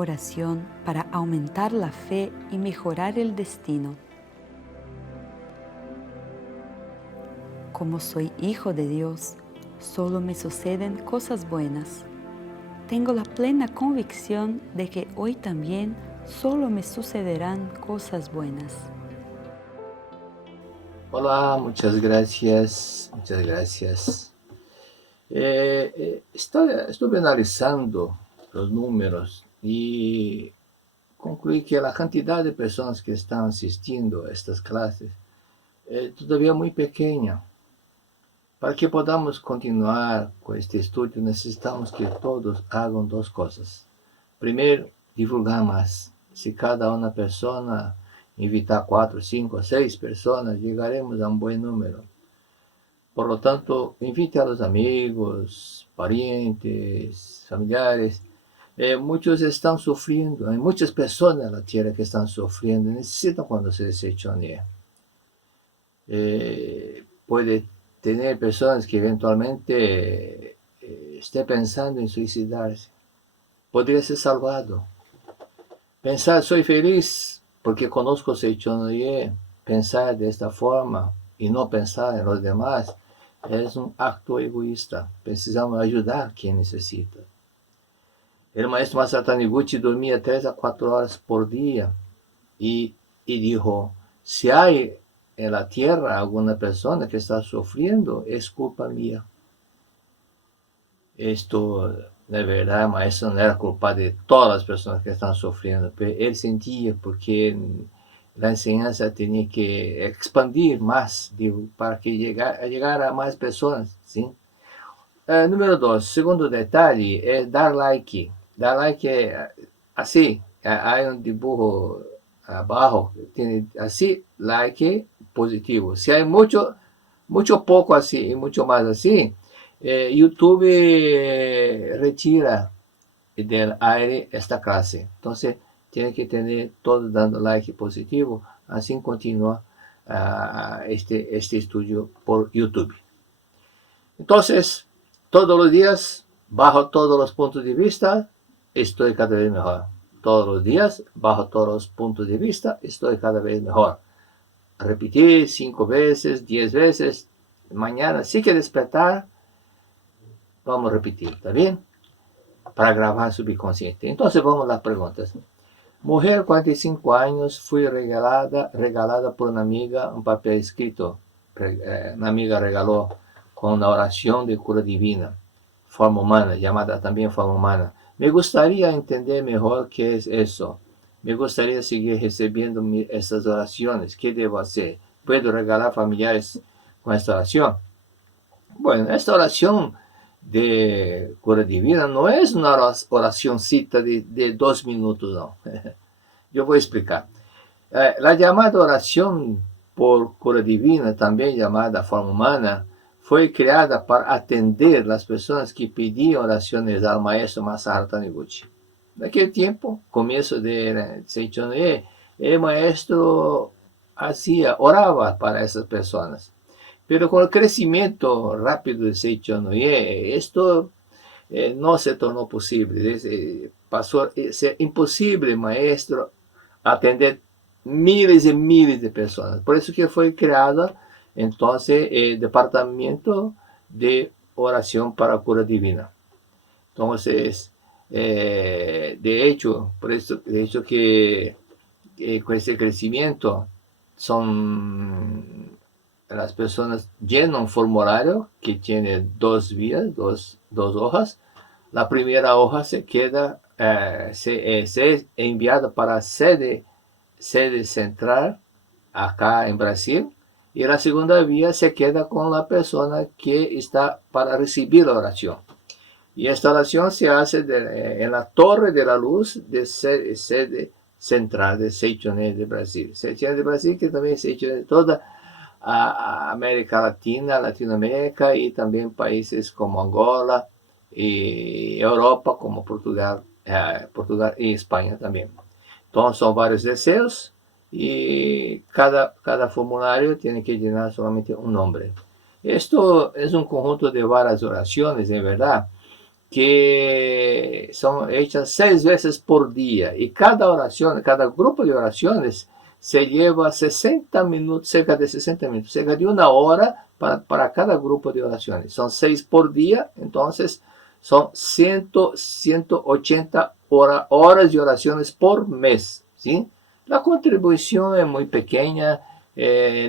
Oración para aumentar la fe y mejorar el destino. Como soy hijo de Dios, solo me suceden cosas buenas. Tengo la plena convicción de que hoy también solo me sucederán cosas buenas. Hola, muchas gracias, muchas gracias. Estuve analizando los números y concluí que la cantidad de personas que están asistiendo a estas clases es todavía muy pequeña. Para que podamos continuar con este estudio, necesitamos que todos hagan dos cosas. Primero, divulgar más. Si cada una persona invitar 4, 5, 6 personas, llegaremos a un buen número. Por lo tanto, invite a los amigos, parientes, familiares. Muchos están sufriendo, hay muchas personas en la tierra que están sufriendo, necesitan cuando se desechonea. Puede tener personas que eventualmente esté pensando en suicidarse. Podría ser salvado. Pensar, soy feliz porque conozco Seichonoye. Pensar de esta forma y no pensar en los demás es un acto egoísta. Precisamos ayudar a quien necesita. El maestro Masaru Taniguchi dormía 3 a 4 horas por día y dijo, si hay en la tierra alguna persona que está sufriendo, es culpa mía. Esto, de verdad, el maestro no era culpa de todas las personas que están sufriendo, pero él sentía porque la enseñanza tenía que expandir más para que llegara a más personas, ¿sí? Número 2, segundo detalle es dar like. Dar like así, hay un dibujo abajo, tiene así, like positivo. Si hay mucho poco así y mucho más así, YouTube retira del aire esta clase. Entonces, tiene que tener todo dando like positivo, así continúa este estudio por YouTube. Entonces, todos los días, bajo todos los puntos de vista, estoy cada vez mejor. Todos los días, bajo todos los puntos de vista, estoy cada vez mejor. Repetir 5 veces, 10 veces. Mañana, sí que despertar, vamos a repetir, ¿está bien? Para grabar subconsciente. Entonces, vamos a las preguntas. Mujer, 45 años, fui regalada por una amiga un papel escrito. Una amiga regaló con una oración de cura divina, forma humana, llamada también forma humana. Me gustaría entender mejor qué es eso. Me gustaría seguir recibiendo estas oraciones. ¿Qué debo hacer? ¿Puedo regalar familiares con esta oración? Bueno, esta oración de cura divina no es una oracióncita de 2 minutos, no. Yo voy a explicar. La llamada oración por cura divina, también llamada forma humana, fue creada para atender las personas que pedían oraciones al maestro Masaru Taniguchi. En aquel tiempo, comienzo de Seichonoye, el maestro oraba para esas personas. Pero con el crecimiento rápido de Seichonoye, esto no se tornó posible. Pasó a ser imposible, maestro, atender miles y miles de personas. Por eso que fue creado entonces el departamento de oración para cura divina. Entonces, de hecho, que con ese crecimiento las personas llenan un formulario que tiene 2 vías, dos hojas. La primera hoja se queda, se es enviada para sede central acá en Brasil, y la segunda vía se queda con la persona que está para recibir la oración. Y esta oración se hace en la Torre de la Luz de sede central de Seichoné de Brasil. Seichoné de Brasil, que también es Seichoné de toda a América Latina, Latinoamérica y también países como Angola y Europa, como Portugal y España también. Entonces son varios deseos y cada formulario tiene que llenar solamente un nombre. Esto es un conjunto de varias oraciones, en verdad, que son hechas 6 veces por día y cada oración, cada grupo de oraciones se lleva 60 minutos, cerca de 60 minutos, cerca de una hora para cada grupo de oraciones. Son 6 por día, entonces son 180 horas de oraciones por mes, ¿sí? La contribución es muy pequeña,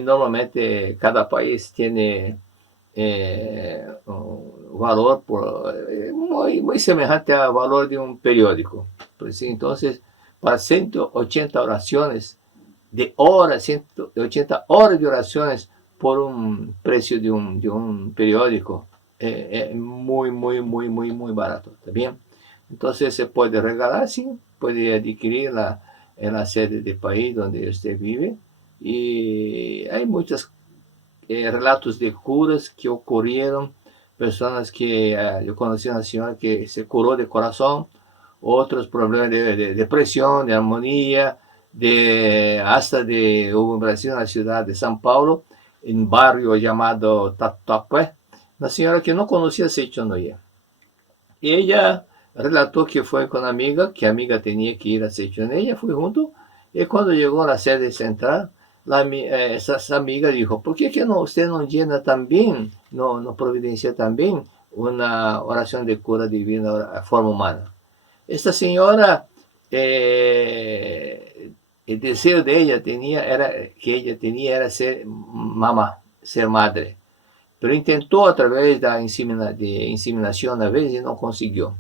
normalmente cada país tiene un valor muy semejante al valor de un periódico. Pues, entonces, para 180 oraciones de horas, 180 horas de oraciones por un precio de un periódico, muy barato, ¿está bien? Entonces se puede regalar, sí, puede adquirirla en la sede del país donde usted vive, y hay muchos relatos de curas que ocurrieron, personas que yo conocí a una señora que se curó de corazón, otros problemas de depresión, de armonía, hasta hubo en Brasil, en la ciudad de São Paulo, en un barrio llamado Tatuapé, una señora que no conocía Seichonoye. Y ella relató que fue con amiga, que amiga tenía que ir a Seichonoye, ella fue junto, y cuando llegó a la sede central, esa amiga dijo, ¿por qué que usted no llena también, no providencia también una oración de cura divina a forma humana? Esta señora, el deseo de ella era ser mamá, ser madre, pero intentó a través de inseminación a veces y no consiguió.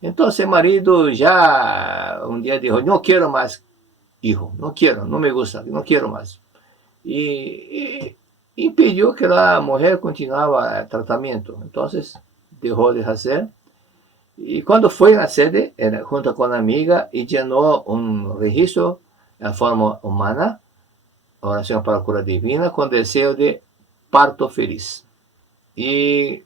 Entonces el marido ya un día dijo, no quiero más hijo, no quiero, no me gusta, no quiero más. Y impidió que la mujer continuara el tratamiento. Entonces dejó de hacer. Y cuando fue a la sede, junto con la amiga, y llenó un registro en forma humana, oración para la cura divina, con deseo de parto feliz. Y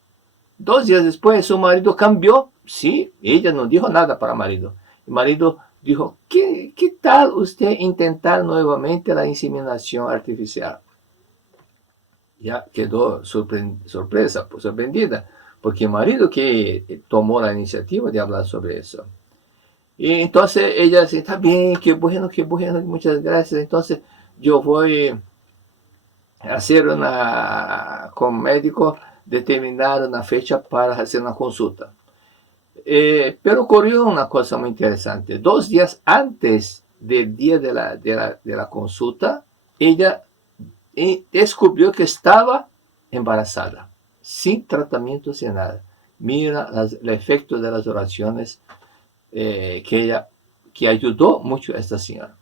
2 días después su marido cambió, sí, ella no dijo nada para el marido. El marido dijo, ¿qué tal usted intentar nuevamente la inseminación artificial? Ya quedó sorprendida, porque el marido que tomó la iniciativa de hablar sobre eso. Y entonces ella dice, está bien, qué bueno, muchas gracias. Entonces yo voy a hacer con médico, determinar una fecha para hacer una consulta. Pero ocurrió una cosa muy interesante. 2 días antes del día de la consulta, ella descubrió que estaba embarazada, sin tratamiento, sin nada. Mira el efecto de las oraciones que ayudó mucho a esta señora.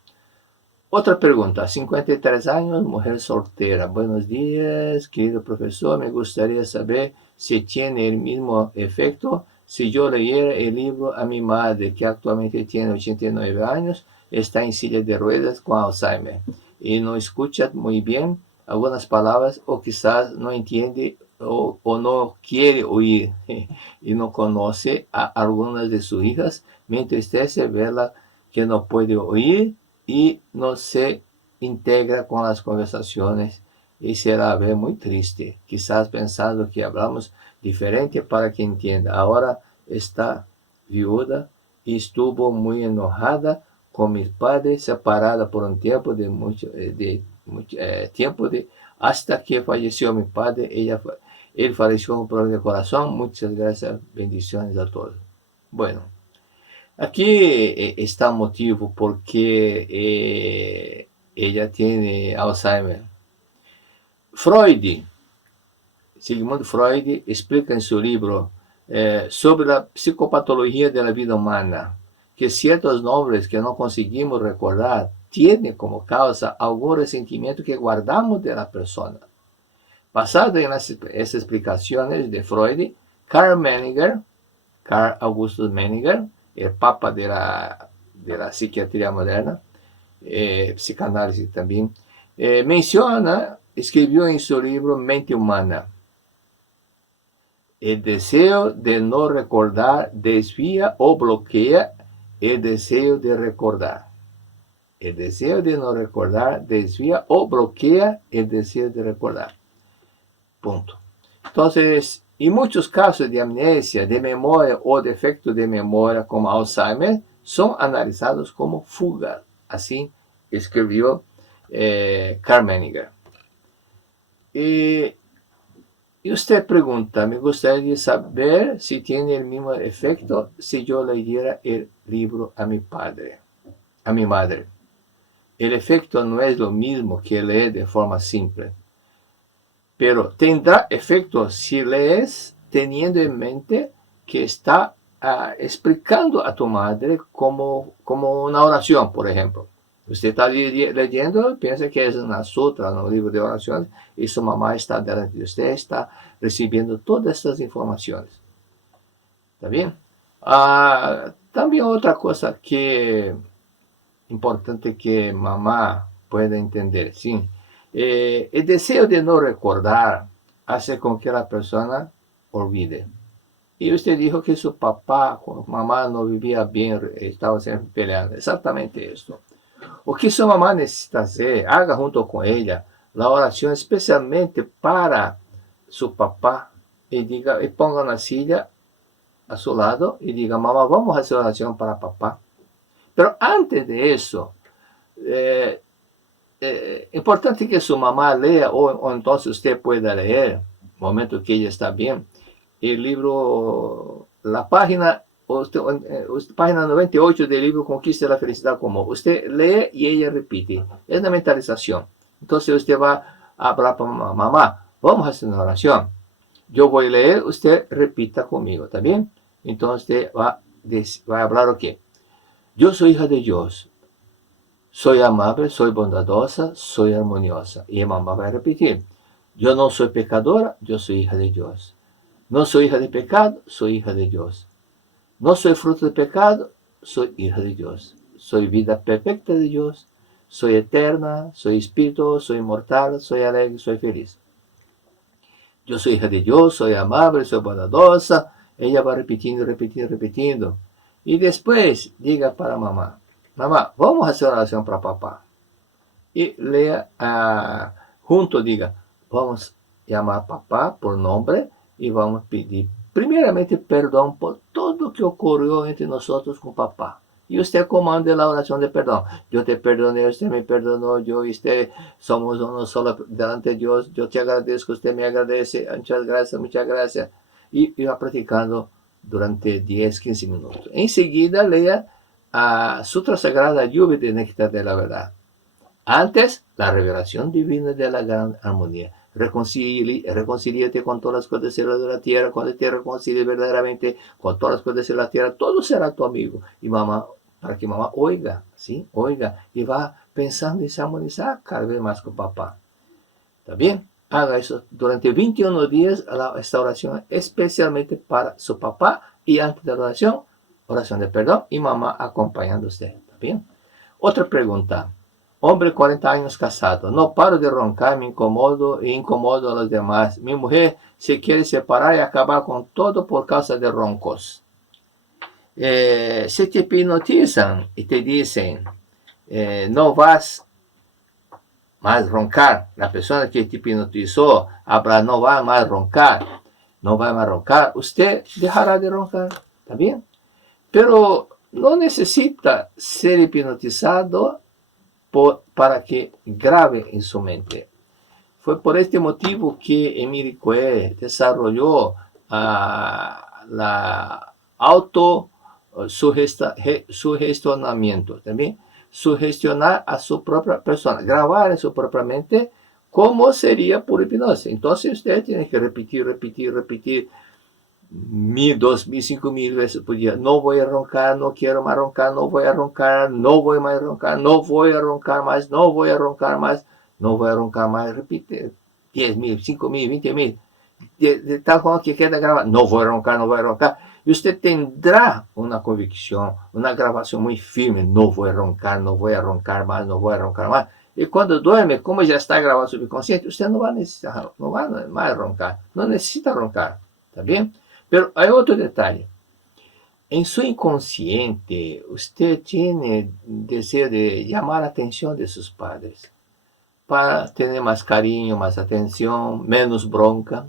Otra pregunta, 53 años, mujer soltera. Buenos días, querido profesor. Me gustaría saber si tiene el mismo efecto si yo leyera el libro a mi madre, que actualmente tiene 89 años, está en silla de ruedas con Alzheimer y no escucha muy bien algunas palabras, o quizás no entiende o no quiere oír y no conoce a algunas de sus hijas. Me entristece verla que no puede oír y no se integra con las conversaciones, y se la ve muy triste, quizás pensando que hablamos diferente para que entienda. Ahora está viuda y estuvo muy enojada con mis padres, separada por un tiempo hasta que falleció mi padre. Él falleció con problemas de corazón. Muchas gracias, bendiciones a todos. Bueno, aquí está el motivo por qué ella tiene Alzheimer. Sigmund Freud explica en su libro sobre la psicopatología de la vida humana, que ciertos nombres que no conseguimos recordar tienen como causa algún resentimiento que guardamos de la persona. Basado en esas explicaciones de Freud, Carl Augustus Menninger, el papa de la psiquiatría moderna, psicanálisis también, escribió en su libro Mente Humana: el deseo de no recordar desvía o bloquea el deseo de recordar. El deseo de no recordar desvía o bloquea el deseo de recordar. Punto. Entonces, Y muchos casos de amnesia, de memoria o defecto de memoria como Alzheimer son analizados como fuga. Así escribió Carl Menninger. Y usted pregunta, me gustaría saber si tiene el mismo efecto si yo le diera el libro a mi padre, a mi madre. El efecto no es lo mismo que leer de forma simple, pero tendrá efecto si lees teniendo en mente que está explicando a tu madre como una oración, por ejemplo. Usted está leyendo, piensa que es una sutra, un libro de oraciones, y su mamá está delante de usted, está recibiendo todas estas informaciones. ¿Está bien? También otra cosa que importante que mamá pueda entender, ¿sí? El deseo de no recordar hace con que la persona olvide. Y usted dijo que su papá, cuando mamá no vivía bien, estaba siempre peleando. Exactamente esto. O que su mamá necesita hacer, haga junto con ella la oración especialmente para su papá y diga, y ponga una silla a su lado y diga, mamá, vamos a hacer oración para papá. Pero antes de eso, importante que su mamá lea o entonces usted pueda leer, momento que ella está bien, el libro, la página, página 98 del libro Conquista la Felicidad Común. Usted lee y ella repite. Es una mentalización. Entonces usted va a hablar para mamá, vamos a hacer una oración. Yo voy a leer, usted repita conmigo, ¿está bien? Entonces usted va a hablar o qué. Yo soy hija de Dios. Soy amable, soy bondadosa, soy armoniosa. Y mamá va a repetir. Yo no soy pecadora, yo soy hija de Dios. No soy hija de pecado, soy hija de Dios. No soy fruto de pecado, soy hija de Dios. Soy vida perfecta de Dios. Soy eterna, soy espíritu, soy inmortal, soy alegre, soy feliz. Yo soy hija de Dios, soy amable, soy bondadosa. Ella va repitiendo, repitiendo, repitiendo. Y después diga para mamá, mamá, vamos a hacer una oración para papá. Y lea junto, diga, vamos a llamar a papá por nombre y vamos a pedir primeramente perdón por todo lo que ocurrió entre nosotros con papá. Y usted comande la oración de perdón. Yo te perdoné, usted me perdonó, yo y usted somos uno solo delante de Dios. Yo te agradezco, usted me agradece. Muchas gracias, muchas gracias. Y va practicando durante 10, 15 minutos. Enseguida lea a Sutra Sagrada Lluvia de Néctar de la Verdad. Antes, la revelación divina de la gran armonía. Reconcíliate con todas las cosas de la tierra. Cuando te reconcilies verdaderamente con todas las cosas de la tierra, todo será tu amigo. Y mamá, para que mamá oiga, ¿sí? Oiga. Y va pensando en se armonizar cada vez más con papá. ¿Está bien? Haga eso durante 21 días, esta oración especialmente para su papá. Y antes de la oración de perdón y mamá acompañando a usted. ¿Está bien? Otra pregunta. Hombre 40 años casado, no paro de roncar, me incomodo e incomodo a los demás. Mi mujer se quiere separar y acabar con todo por causa de roncos. Si te hipnotizan y te dicen, no vas más roncar, la persona que te hipnotizó habla, no va más roncar, no va más roncar, usted dejará de roncar, ¿está bien? Pero no necesita ser hipnotizado para que grabe en su mente. Fue por este motivo que Emily Coe desarrolló la autosugestionamiento, también sugestionar a su propia persona, grabar en su propia mente cómo sería por hipnosis. Entonces usted tiene que repetir 1000, 2000, 5000 veces por día. No voy a roncar, no quiero más roncar, no voy a roncar, no voy más a roncar, no voy a roncar más, no voy a roncar más, no voy a roncar más. Repite 10,000, 5000, 20,000. De tal forma que queda grabado. No voy a roncar, no voy a roncar. Y usted tendrá una convicción, una grabación muy firme. No voy a roncar, no voy a roncar más, no voy a roncar más. Y cuando duerme, como ya está grabado subconsciente, usted no va a necesitar, no va más a roncar. No necesita roncar. ¿Está bien? Pero hay otro detalle. En su inconsciente, usted tiene deseo de llamar la atención de sus padres para tener más cariño, más atención, menos bronca.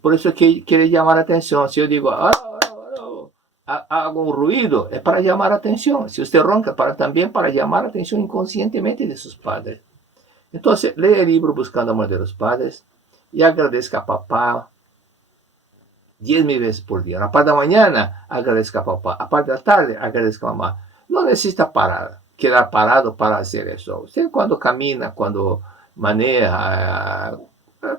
Por eso que quiere llamar a atención. Si yo digo, hago un ruido, es para llamar a atención. Si usted ronca, también para llamar a atención inconscientemente de sus padres. Entonces, lea el libro Buscando Amor de los Padres y agradezca a papá 10.000 veces por día. A la parte de la mañana, agradezca a papá. A la parte de la tarde, agradezca a mamá. No necesita parar, quedar parado para hacer eso. Usted cuando camina, cuando maneja, a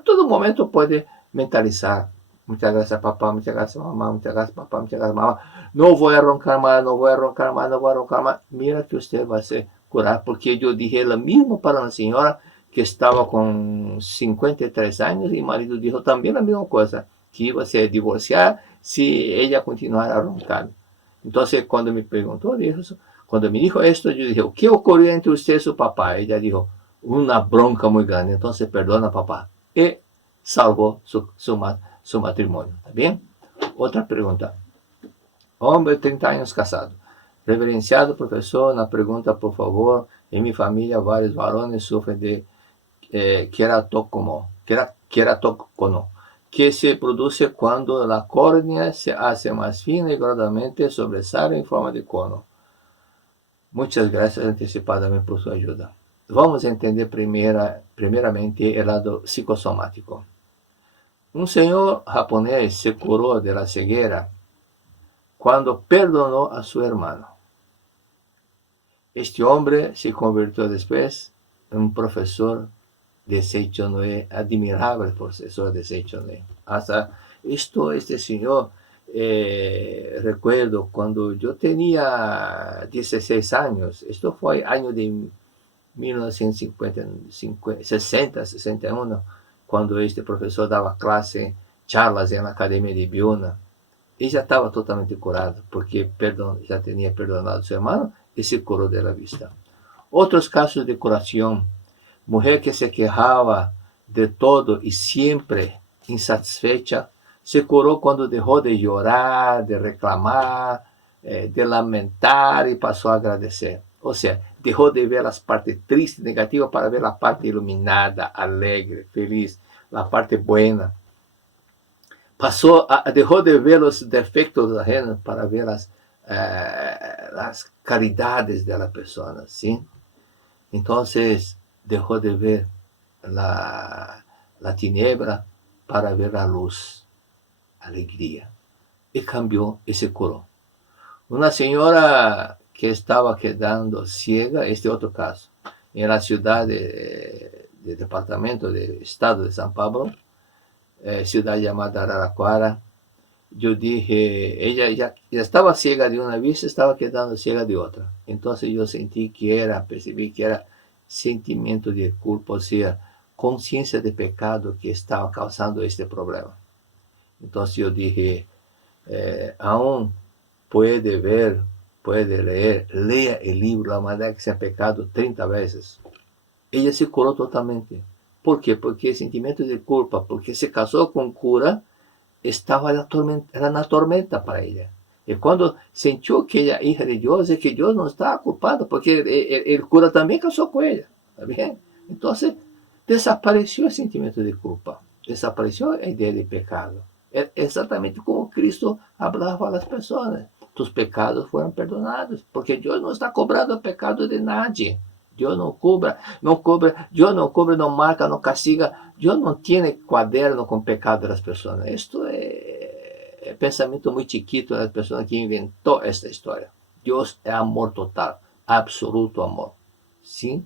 todo momento puede mentalizar. Muchas gracias papá, muchas gracias mamá, muchas gracias papá, muchas gracias mamá. No voy a roncar más, no voy a roncar más, no voy a roncar más. Mira que usted va a ser curar, porque yo dije lo mismo para una señora que estaba con 53 años y el marido dijo también la misma cosa, que iba a ser divorciada si ella continuara roncando. Entonces, cuando me preguntó, cuando me dijo esto, yo dije, ¿qué ocurrió entre usted y su papá? Ella dijo, una bronca muy grande, entonces perdona papá. Y salvó su matrimonio. ¿Está bien? Otra pregunta. Hombre, 30 años casado. Reverenciado profesor, una pregunta, por favor. En mi familia, varios varones sufren de queratocono, que se produce cuando la córnea se hace más fina y gradualmente sobresale en forma de cono. Muchas gracias anticipadamente por su ayuda. Vamos a entender primeramente el lado psicosomático. Un señor japonés se curó de la ceguera cuando perdonó a su hermano. Este hombre se convirtió después en un profesor de Seichonue, admirable profesor de Seichonue. Hasta este señor, recuerdo cuando yo tenía 16 años, esto fue año de 1960, 61, cuando este profesor daba charlas en la Academia de Biona. Y ya estaba totalmente curado, porque ya tenía perdonado a su hermano y se curó de la vista. Otros casos de curación. Mujer que se quejaba de todo y siempre insatisfecha, se curó cuando dejó de llorar, de reclamar, de lamentar y pasó a agradecer. O sea, dejó de ver las partes tristes, negativas, para ver la parte iluminada, alegre, feliz, la parte buena. Dejó de ver los defectos ajenos para ver las caridades de la persona, ¿sí? Entonces, dejó de ver la tiniebla para ver la luz, alegría. Y cambió y se curó. Una señora que estaba quedando ciega, este otro caso, en la ciudad del departamento del estado de San Pablo, ciudad llamada Araraquara. Yo dije, ella ya estaba ciega de una vista, estaba quedando ciega de otra. Entonces yo percibí que era sentimiento de culpa, o sea, conciencia de pecado que estaba causando este problema. Entonces yo dije, aún puede ver, puede leer, lea el libro La Maldad que sea pecado 30 veces. Ella se curó totalmente. ¿Por qué? Porque el sentimiento de culpa, porque se casó con cura, era una tormenta para ella. Y cuando sintió que ella hija de Dios, es que Dios no estaba culpado, porque el cura también casó con ella. ¿Está bien? Entonces, desapareció el sentimiento de culpa, desapareció la idea de pecado. Es exactamente como Cristo hablaba a las personas. Tus pecados fueron perdonados, porque Dios no está cobrando el pecado de nadie. Dios no cubre, Dios no cubre, no marca, no castiga. Dios no tiene cuaderno con pecado de las personas. Esto es pensamiento muy chiquito de las personas que inventó esta historia. Dios es amor total, absoluto amor. ¿Sí?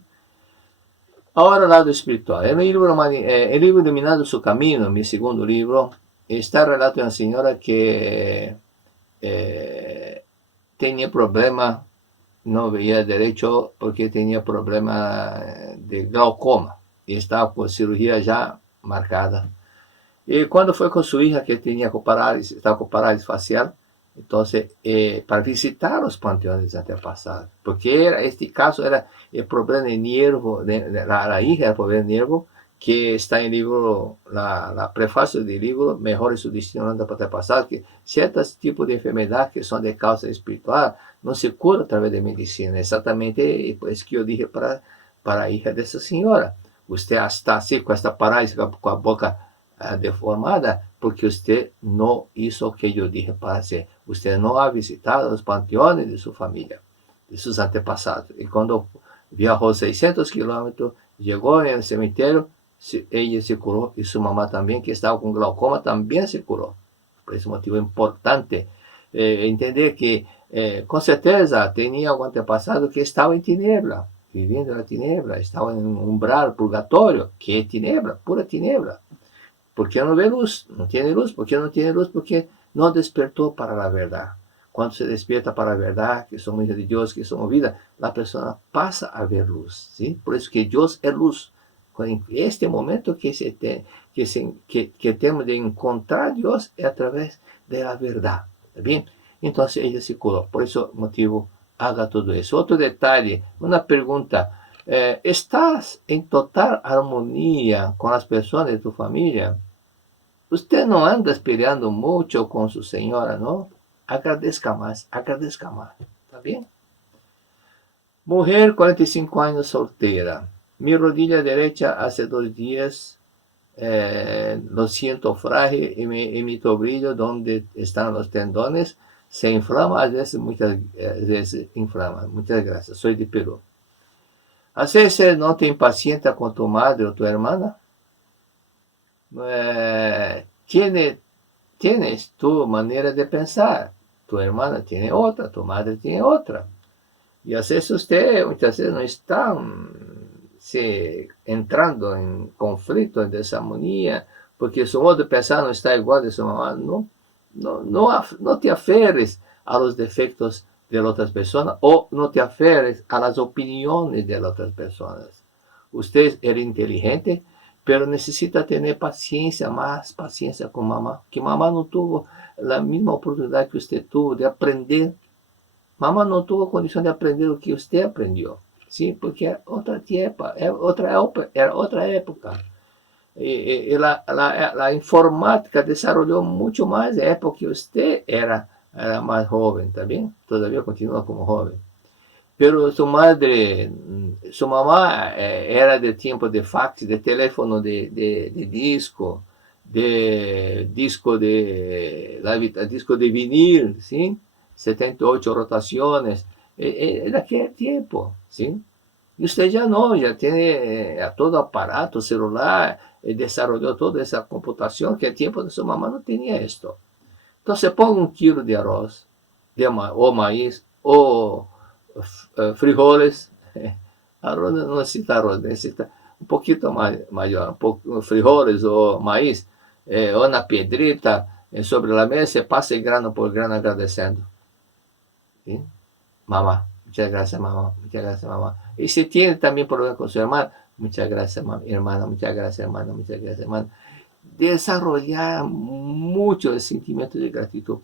Ahora el lado espiritual. El libro Iluminando su Camino, mi segundo libro, está el relato de una señora que tenía problema, no veía derecho porque tenía problema de glaucoma y estaba con cirugía ya marcada. Y cuando fue con su hija que estaba con parálisis facial, entonces para visitar los panteones de antepasados, porque este caso era el problema de nervo, la hija era el problema de nervo, que está en el libro, la prefacio del libro, Mejor su destino de antepasados, que ciertos tipos de enfermedades que son de causa espiritual no se curan a través de medicina. Exactamente, pues que yo dije para la hija de esa señora, usted está así con esta parálisis, con la boca deformada, porque usted no hizo lo que yo dije para hacer. Usted no ha visitado los panteones de su familia, de sus antepasados. Y cuando viajó 600 kilómetros, llegó en el cementerio, ella se curó y su mamá también, que estaba con glaucoma, también se curó. Por ese motivo importante entender que con certeza tenía un antepasado que estaba en tiniebla, viviendo en la tiniebla, estaba en un umbral, purgatorio. ¿Qué tiniebla? Pura tiniebla. ¿Por qué no ve luz? No tiene luz. ¿Por qué no tiene luz? Porque no despertó para la verdad. Cuando se despierta para la verdad, que somos hijos de Dios, que somos vida, la persona pasa a ver luz, ¿sí? Por eso que Dios es luz. En este momento que tenemos de encontrar a Dios es a través de la verdad. ¿Está bien? Entonces ella se curó. Por ese motivo, haga todo eso. Otro detalle, una pregunta. ¿Estás en total armonía con las personas de tu familia? Usted no anda peleando mucho con su señora, ¿no? Agradezca más, ¿está bien? Mujer, 45 años, soltera. Mi rodilla derecha hace 2 días lo siento frágil y mi tobillo, donde están los tendones, se inflama, a veces, muchas veces inflama. Muchas gracias, soy de Perú. ¿A veces no te impacienta con tu madre o tu hermana? Tienes tu manera de pensar, tu hermana tiene otra, tu madre tiene otra. Y a veces usted muchas veces no está entrando en conflicto, en desarmonía, porque su modo de pensar no está igual de su mamá. No te aferres a los defectos de las otras personas o no te aferres a las opiniones de las otras personas. Usted es inteligente, pero necesita tener paciencia, más paciencia con mamá, que mamá no tuvo la misma oportunidad que usted tuvo de aprender. Mamá no tuvo condición de aprender lo que usted aprendió, ¿sí? Porque era otra tiempo, era otra época. La informática desarrolló mucho más de época que usted era más joven, ¿también? Todavía continúa como joven. Pero su madre, su mamá era de tiempo de fax, de teléfono de disco, disco de vinil, ¿sí? 78 rotaciones, en aquel tiempo, ¿sí? Y usted ya no, ya tiene todo aparato, celular, desarrolló toda esa computación que el tiempo de su mamá no tenía esto. Entonces ponga 1 kilo de arroz, o maíz, o frijoles. Arroz no necesita arroz, necesita un poquito mayor, frijoles o maíz, una piedrita sobre la mesa, pase grano por grano agradeciendo. ¿Sí? Mamá, muchas gracias mamá, muchas gracias mamá. Y si tiene también problemas con su hermana, muchas gracias hermana, muchas gracias hermana, muchas gracias hermana. Desarrollar mucho el sentimiento de gratitud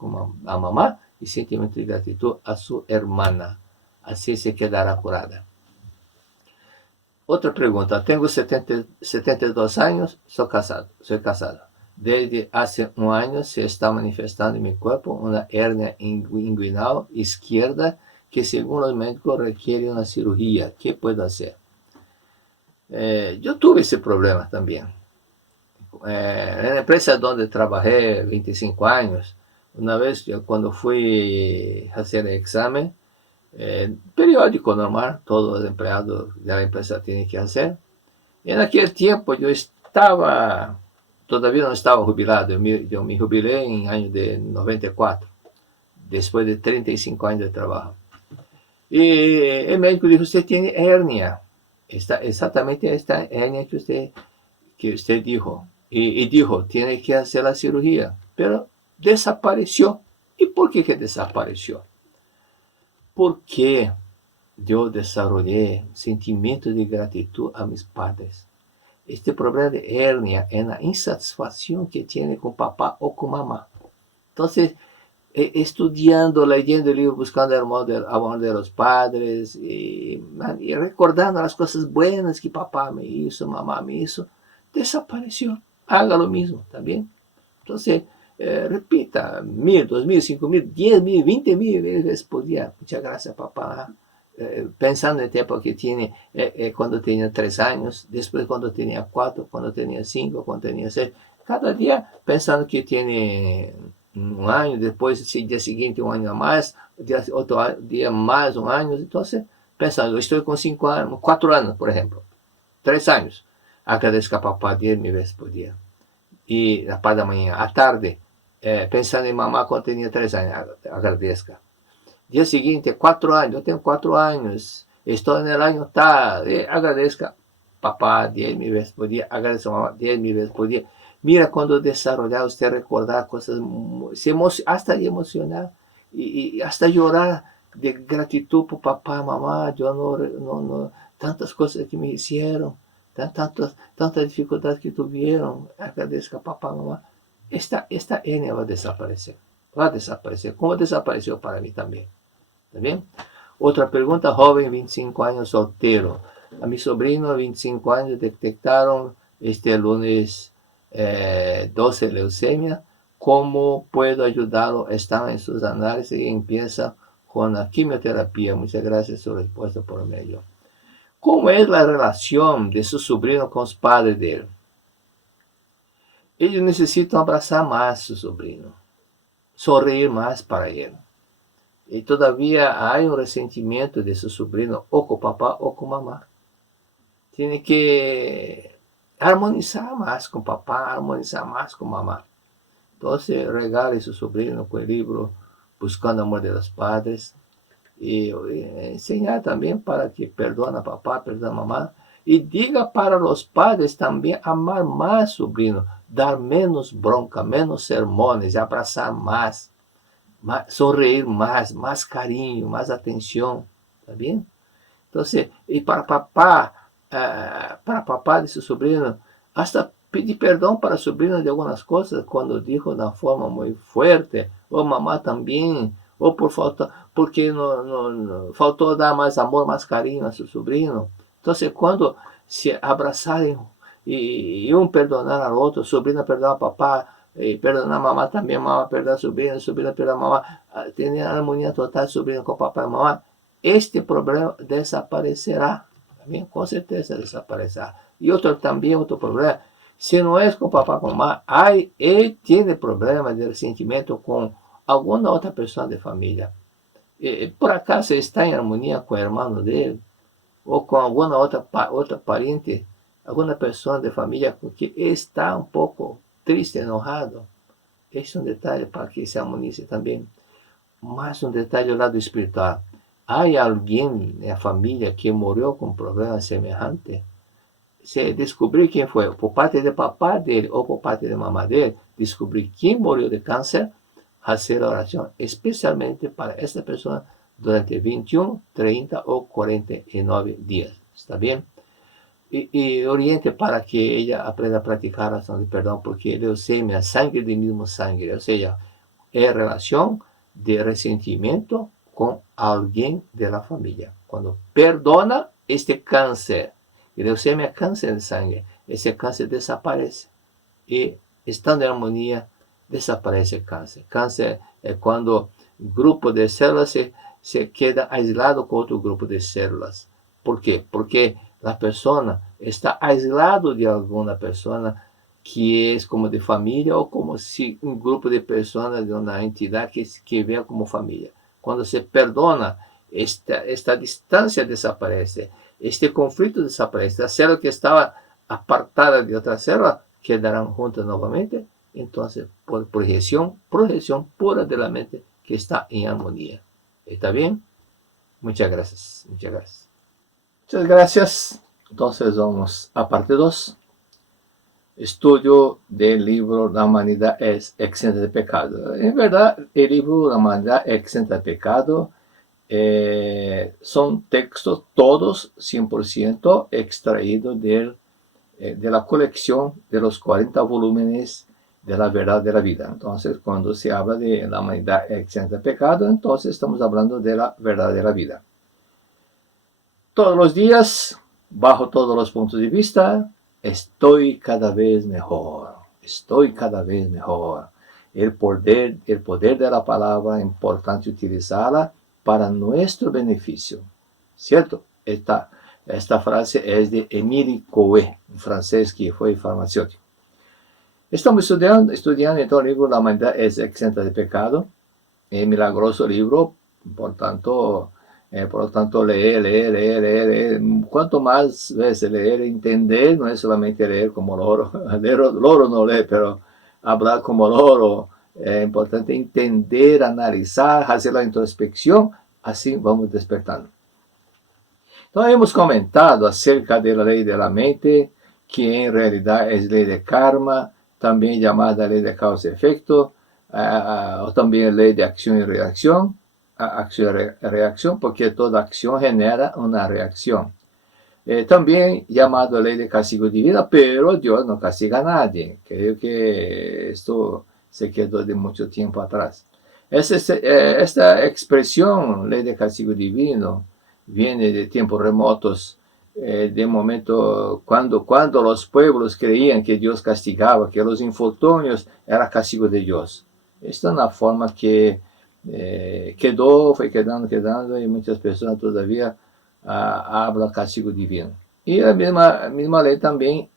a mamá y sentimiento de gratitud a su hermana. Así se quedará curada. Otra pregunta. Tengo 72 años, soy casado. Desde hace 1 año se está manifestando en mi cuerpo una hernia inguinal izquierda que según los médicos requiere una cirugía. ¿Qué puedo hacer? Yo tuve ese problema también. En la empresa donde trabajé 25 años, una vez cuando fui a hacer el examen, periódico normal, todos los empleados de la empresa tienen que hacer. En aquel tiempo yo todavía no estaba jubilado, yo me jubilé en el año de 94, después de 35 años de trabajo. Y el médico dijo, usted tiene hernia, exactamente esta hernia que usted dijo. Y dijo, tiene que hacer la cirugía, pero desapareció. ¿Y por qué que desapareció? Porque yo desarrollé sentimiento de gratitud a mis padres. Este problema de hernia es la insatisfacción que tiene con papá o con mamá. Entonces, estudiando, leyendo libros, buscando el amor de los padres y recordando las cosas buenas que papá me hizo, mamá me hizo, desapareció. Haga lo mismo, ¿está bien? Entonces, repita 1,000, 2,000, 5,000, 10,000, 20,000 veces por día. Muchas gracias, papá. Pensando en el tiempo que tiene cuando tenía 3 años, después cuando tenía 4, cuando tenía 5, cuando tenía 6. cada día pensando que tiene un año, después el día siguiente un año más, otro día más, un año, entonces pensando, estoy con 5 años, 4 años, por ejemplo, 3 años, agradezco a papá 10.000 veces por día. Y la parte de la mañana, a tarde, pensando en mamá cuando tenía 3 años, agradezca. Día siguiente, 4 años, yo tengo 4 años, estoy en el año tal, agradezca papá 10.000 veces por día, agradezca a mamá 10.000 veces por día. Mira cuando desarrollar usted recordar cosas, hasta emocionar y hasta llorar de gratitud por papá, mamá, yo no, tantas cosas que me hicieron, tantas dificultades que tuvieron, agradezca papá, mamá. Esta N va a desaparecer, como desapareció para mí también. ¿Está bien? Otra pregunta, joven, 25 años, soltero. A mi sobrino, 25 años, detectaron este lunes 12 leucemia. ¿Cómo puedo ayudarlo? Están en sus análisis y empieza con la quimioterapia. Muchas gracias por su respuesta por medio. ¿Cómo es la relación de su sobrino con los padres de él? Ellos necesitan abrazar más a su sobrino, sonreír más para él. Y todavía hay un resentimiento de su sobrino o con papá o con mamá. Tiene que armonizar más con papá, armonizar más con mamá. Entonces regale a su sobrino con el libro Buscando Amor de los Padres y enseñar también para que perdone a papá, perdone a mamá. Y diga para los padres también amar más a su sobrino, dar menos bronca, menos sermones, abrazar más. Sonreír más cariño, más atención, ¿está bien? Entonces, y para papá de su sobrino, hasta pedir perdón para su sobrino de algunas cosas cuando dijo de una forma muy fuerte, o mamá también, o porque no faltó dar más amor, más cariño a su sobrino. Entonces, cuando se abrazaren y un perdonar al otro, sobrino perdonar a papá, perdonar a mamá también, mamá perdonar a sobrino, sobrino perdonar a mamá, tener armonía total sobrino con papá y mamá, este problema desaparecerá, también con certeza desaparecerá. Y otro problema, si no es con papá, con mamá, él tiene problemas de resentimiento con alguna otra persona de familia. Por acaso está en armonía con el hermano de él, o con alguna otra pariente, alguna persona de familia con que está un poco triste, enojado. Es un detalle para que se armonice también. Más un detalle al lado espiritual. ¿Hay alguien en la familia que murió con problemas semejantes? Se descubrir quién fue, por parte de papá de él o por parte de mamá de él, descubrir quién murió de cáncer, hacer la oración especialmente para esta persona durante 21, 30 o 49 días. ¿Está bien? Y oriente para que ella aprenda a practicar la oración de perdón, porque leucemia, sangre del mismo sangre, o sea, es relación de resentimiento con alguien de la familia. Cuando perdona este cáncer, y leucemia es cáncer de sangre, ese cáncer desaparece. Y estando en armonía, desaparece el cáncer. Cáncer es cuando un grupo de células se queda aislado con otro grupo de células. ¿Por qué? Porque la persona está aislado de alguna persona que es como de familia o como si un grupo de personas de una entidad que vea como familia. Cuando se perdona, esta distancia desaparece, este conflicto desaparece. La célula que estaba apartada de otra célula quedarán juntas nuevamente. Entonces, por proyección pura de la mente que está en armonía. ¿Está bien? Muchas gracias. Muchas gracias. Muchas gracias. Entonces vamos a parte 2. Estudio del libro La humanidad es exenta de pecado. En verdad, el libro La humanidad es exenta de pecado son textos todos 100% extraídos de la colección de los 40 volúmenes de la verdad de la vida. Entonces, cuando se habla de la humanidad exenta de pecado, entonces estamos hablando de la verdad de la vida. Todos los días, bajo todos los puntos de vista, estoy cada vez mejor. Estoy cada vez mejor. El poder de la palabra es importante utilizarla para nuestro beneficio. ¿Cierto? Esta frase es de Émile Coué, un francés que fue farmacéutico. Estamos estudiando então o livro La Humanidad es exenta de pecado, milagroso livro, portanto, leer. Quanto mais vezes leer, entender, não é somente leer como loro, loro não lê, pero hablar como loro, é importante entender, analisar, fazer a introspecção, assim vamos despertando. Então, hemos comentado acerca da lei da mente, que em realidade é lei de karma, também chamada lei de causa e efeito, ou também lei de ação e reação, acción y reacción, porque toda acción genera una reacción. También llamado ley de castigo divino, pero Dios no castiga a nadie. Creo que esto se quedó de mucho tiempo atrás. Esta expresión, ley de castigo divino, viene de tiempos remotos, de momento cuando los pueblos creían que Dios castigaba, que los infortunios era castigo de Dios. Esta es una forma que foi quedando, e muitas pessoas todavia hablam castigo divino. E a mesma lei também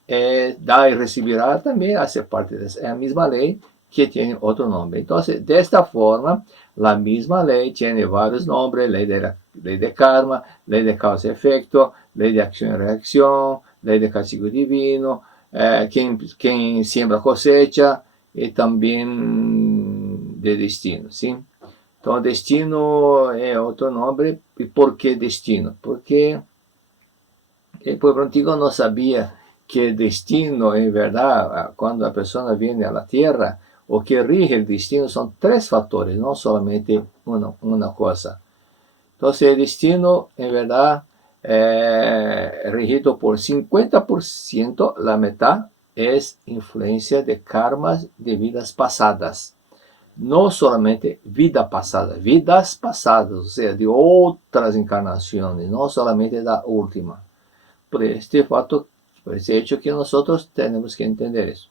dar e recibirá, também hace parte dessa. É a mesma lei que tem outro nome. Então, desta forma, a mesma lei tem vários nomes: lei de karma, lei de causa e efeito, lei de ação e reação, lei de castigo divino, quem siembra cosecha, e também de destino, sim? Então, destino é outro nome. E por que destino? Porque o povo antigo não sabia que destino, em verdade, quando a pessoa vem à Terra, o que rige o destino são 3 fatores, não somente uma coisa. Então, o destino, em verdade, é regido por 50%, a metade é influência de karmas de vidas passadas. Não somente vidas passadas, ou seja, de outras encarnações, não somente da última. Por este fato, por esse hecho que nós temos que entender isso.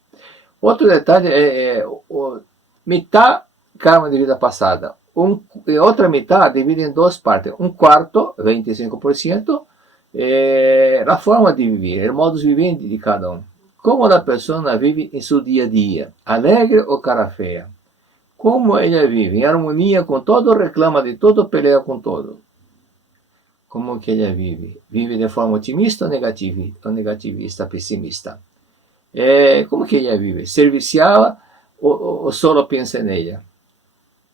Outro detalhe é metade karma de vida passada, outra metade divide em 2 partes. Um quarto, 25%, é a forma de viver, o modo de viver de cada um. Como a pessoa vive em seu dia a dia, alegre ou cara feia. Como ela vive, em harmonia com todo, reclama de todo, pelea com todo. Como que ela vive? Vive de forma otimista ou negativista, pessimista? Como que ela vive? Servicial ou só pensa nela?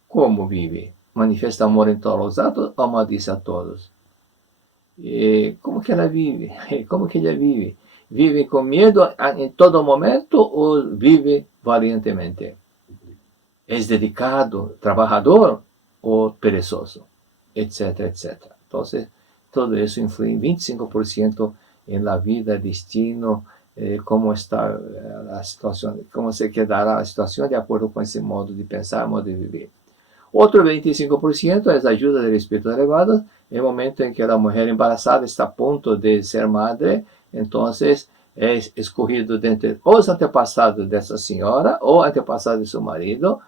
Como vive? Manifesta amor em todos os atos ou maldice a todos? Como que ela vive? Como que ela vive? Vive com medo em todo momento ou vive valientemente? É dedicado, trabalhador ou perezoso, etc, etc. Então, todo isso influi em 25% na vida, destino, como está a situação, como se quedará a situação de acordo com esse modo de pensar, modo de viver. Outro 25% é a ajuda do Espírito elevado, no momento em que a mulher embarazada está a ponto de ser madre, então é escolhido dentre os antepassados dessa senhora ou antepassados de seu marido,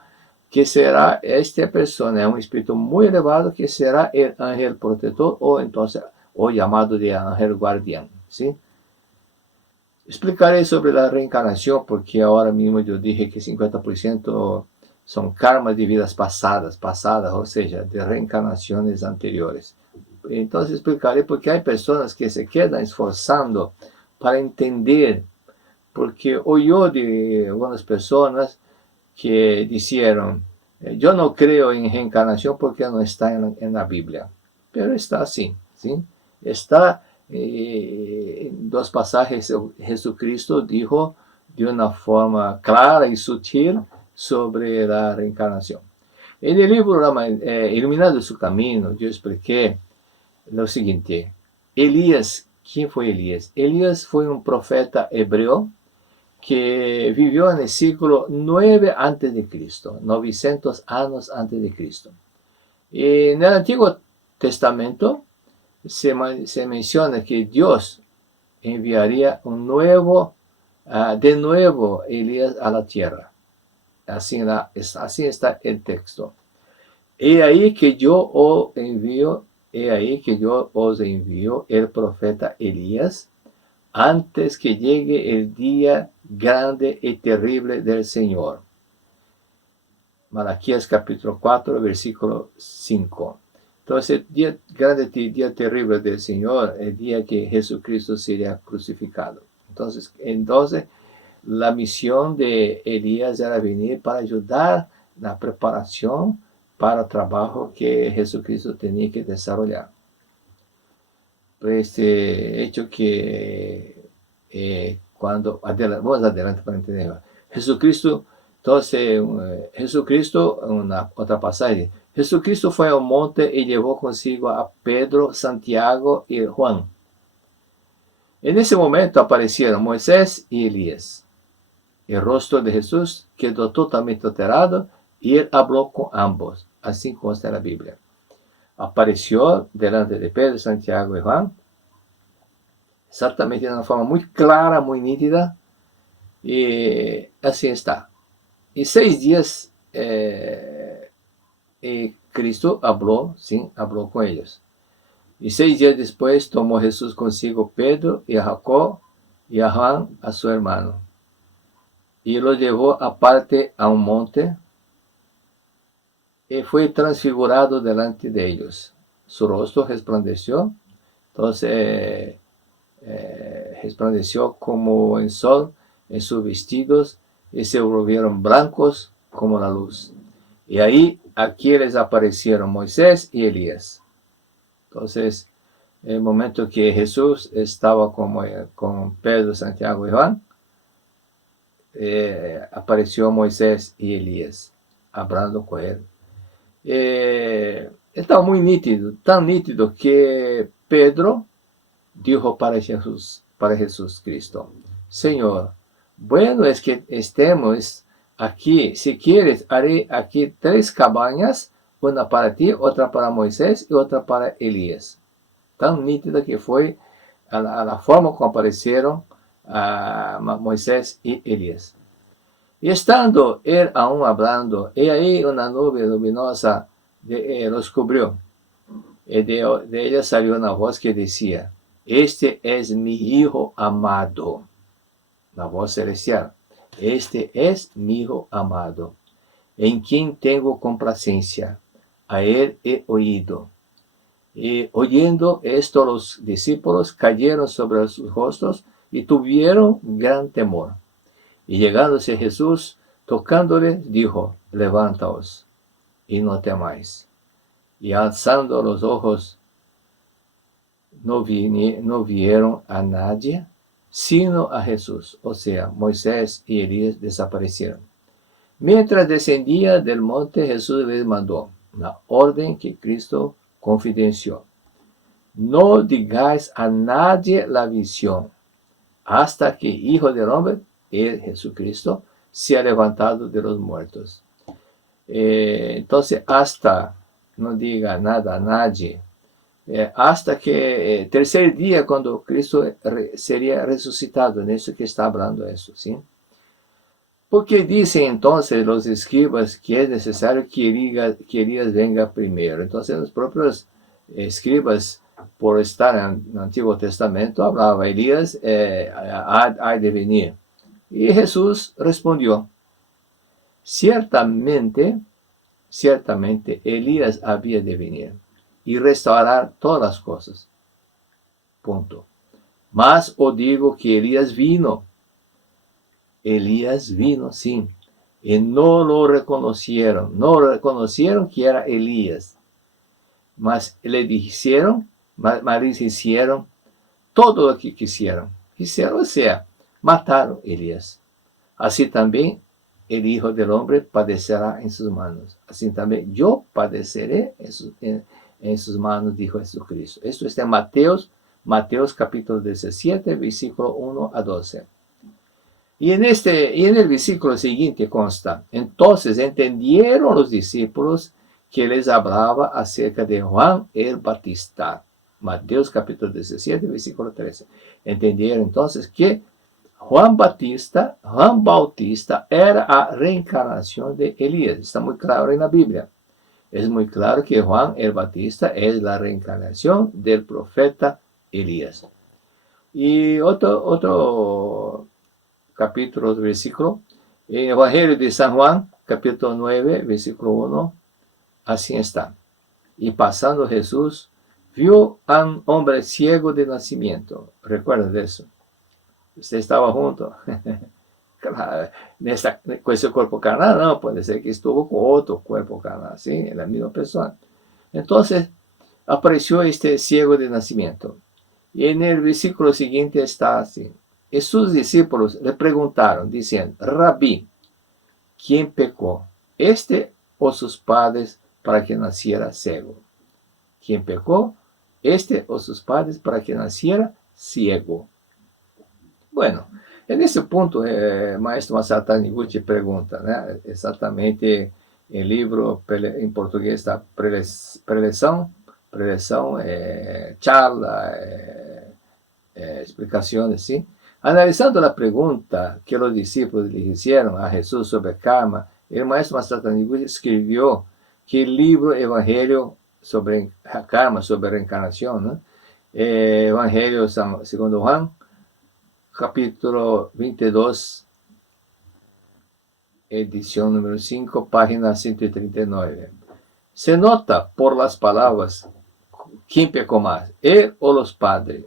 que será esta pessoa, é um espírito muito elevado, que será o ángel protetor, ou então o chamado de ángel guardião. ¿Sí? Explicarei sobre a reencarnação, porque agora mesmo eu dije que 50% são karmas de vidas passadas, ou seja, de reencarnações anteriores. Então, explicarei porque há pessoas que se quedam esforçando para entender, porque ouviu de algumas pessoas que disseram: eu não creio em reencarnação porque não está na Bíblia. Pero está assim, sim? Está em 2 passagens, Jesucristo dijo de uma forma clara e sutil sobre a reencarnação. No livro Iluminado su Camino, eu expliquei o seguinte: Elias, quem foi Elias? Elias foi um profeta hebreu que vivió en el siglo 9 antes de Cristo, 900 años antes de Cristo. Y en el Antiguo Testamento se menciona que Dios enviaría de nuevo Elías a la tierra. Así está el texto. He ahí que yo os envío el profeta Elías antes que llegue el día grande y terrible del Señor. Malaquías capítulo 4, versículo 5. Entonces, día grande y día terrible del Señor, el día que Jesucristo sería crucificado. Entonces, la misión de Elías era venir para ayudar la preparación para el trabajo que Jesucristo tenía que desarrollar. Este hecho que vamos adelante para entender. Jesucristo, entonces, otra pasaje, Jesucristo fue al monte y llevó consigo a Pedro, Santiago y Juan. En ese momento aparecieron Moisés y Elías. El rostro de Jesús quedó totalmente alterado y él habló con ambos, así consta en la Biblia. Apareció delante de Pedro, Santiago y Juan, exactamente de una forma muy clara, muy nítida, y así está. Y 6 días Cristo habló con ellos. Y 6 días después tomó Jesús consigo Pedro y a Jacob y a Juan, a su hermano, y lo llevó aparte a un monte y fue transfigurado delante de ellos. Su rostro resplandeció, entonces resplandeció como el sol en sus vestidos y se volvieron blancos como la luz. Y ahí aquí les aparecieron Moisés y Elías. Entonces, el momento que Jesús estaba con Pedro, Santiago y Juan, apareció Moisés y Elías hablando con él. Estaba muy nítido, tan nítido que Pedro dijo para Jesús Cristo: Señor, bueno es que estemos aquí. Si quieres, haré aquí 3 cabañas, una para ti, otra para Moisés y otra para Elías. Tan nítida que fue a la forma como aparecieron a Moisés y Elías. Y estando él aún hablando, y ahí una nube luminosa los cubrió. Y de ella salió una voz que decía: Este es mi Hijo amado. La voz celestial. Este es mi Hijo amado, en quien tengo complacencia. A él he oído. Y oyendo esto, los discípulos cayeron sobre sus rostros y tuvieron gran temor. Y llegándose Jesús, tocándole, dijo: Levántaos y no temáis. Y alzando los ojos, no vieron a nadie, sino a Jesús. O sea, Moisés y Elías desaparecieron. Mientras descendía del monte, Jesús les mandó una orden que Cristo confidenció: No digáis a nadie la visión, hasta que Hijo del Hombre, el Jesucristo, sea levantado de los muertos. Entonces, hasta, no diga nada a nadie, hasta que tercer día, cuando Cristo sería resucitado. En eso que está hablando eso, ¿sí? Porque dicen entonces los escribas que es necesario que Elías venga primero. Entonces los propios escribas, por estar en el Antiguo Testamento, hablaba: Elías ha de venir. Y Jesús respondió: Ciertamente, Elías había de venir y restaurar todas las cosas. Punto. Mas os digo que Elías vino, sí, y no lo reconocieron que era Elías, mas le hicieron todo lo que quisieron, o sea, mataron a Elías. Así también el Hijo del Hombre padecerá en sus manos. Así también yo padeceré en sus manos, dijo Jesucristo. Esto está en Mateos capítulo 17, versículo 1 a 12. Y en el versículo siguiente consta: Entonces entendieron los discípulos que les hablaba acerca de Juan el Bautista. Mateos capítulo 17, versículo 13. Entendieron entonces que Juan Bautista era la reencarnación de Elías. Está muy claro en la Biblia. Es muy claro que Juan el Bautista es la reencarnación del profeta Elías. Y otro capítulo, versículo, en el Evangelio de San Juan, capítulo 9, versículo 1, así está. Y pasando Jesús, vio a un hombre ciego de nacimiento. ¿Recuerdan de eso? Usted estaba junto. Claro, con ese cuerpo carnal, no, puede ser que estuvo con otro cuerpo carnal, ¿sí? La misma persona. Entonces, apareció este ciego de nacimiento. Y en el versículo siguiente está así. Y sus discípulos le preguntaron, diciendo, Rabí, ¿quién pecó? ¿Este o sus padres para que naciera ciego? ¿Quién pecó? ¿Este o sus padres para que naciera ciego? Bueno, en esse ponto, Maestro Masaru Taniguchi pergunta, né, exatamente em livro, em português está preleção, charla, explicações, sim. Analisando a pergunta que os discípulos lhe fizeram a Jesus sobre karma, o Maestro Masaru Taniguchi escreveu que o livro Evangelho sobre karma, sobre reencarnação, né, Evangelho segundo Juan, capítulo 22, edición número 5, página 139. Se nota por las palabras quién pecó más, él o los padres,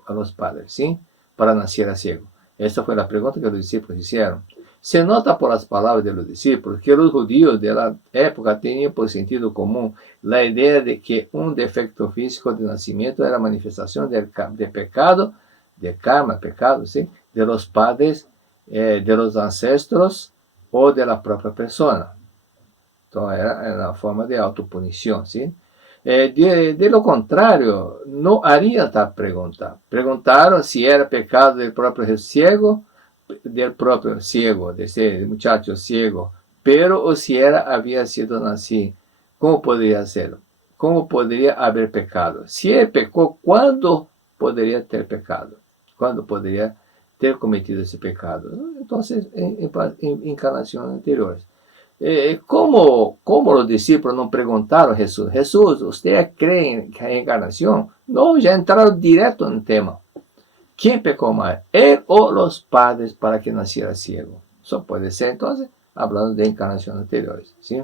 ¿sí? Para nacer ciego. Esta fue la pregunta que los discípulos hicieron. Se nota por las palabras de los discípulos que los judíos de la época tenían por sentido común la idea de que un defecto físico de nacimiento era manifestación de pecado, de karma, pecado, ¿sí? De los padres, de los ancestros o de la propia persona. Entonces era una forma de autopunición, ¿sí? De lo contrario, no haría tal pregunta. Preguntaron si era pecado del propio ciego, de ese muchacho ciego, pero o si había sido nacido. ¿Cómo podría hacerlo? ¿Cómo podría haber pecado? Si él pecó, ¿cuándo podría ter pecado? ¿Cuándo podría ter cometido ese pecado? Entonces, en encarnaciones anteriores. ¿Cómo los discípulos no preguntaron a Jesús? Jesús, ¿usted cree en reencarnación? No, ya entraron directo en el tema. ¿Quién pecó más? ¿Él o los padres para que naciera ciego? Eso puede ser, entonces, hablando de encarnaciones anteriores, ¿sí?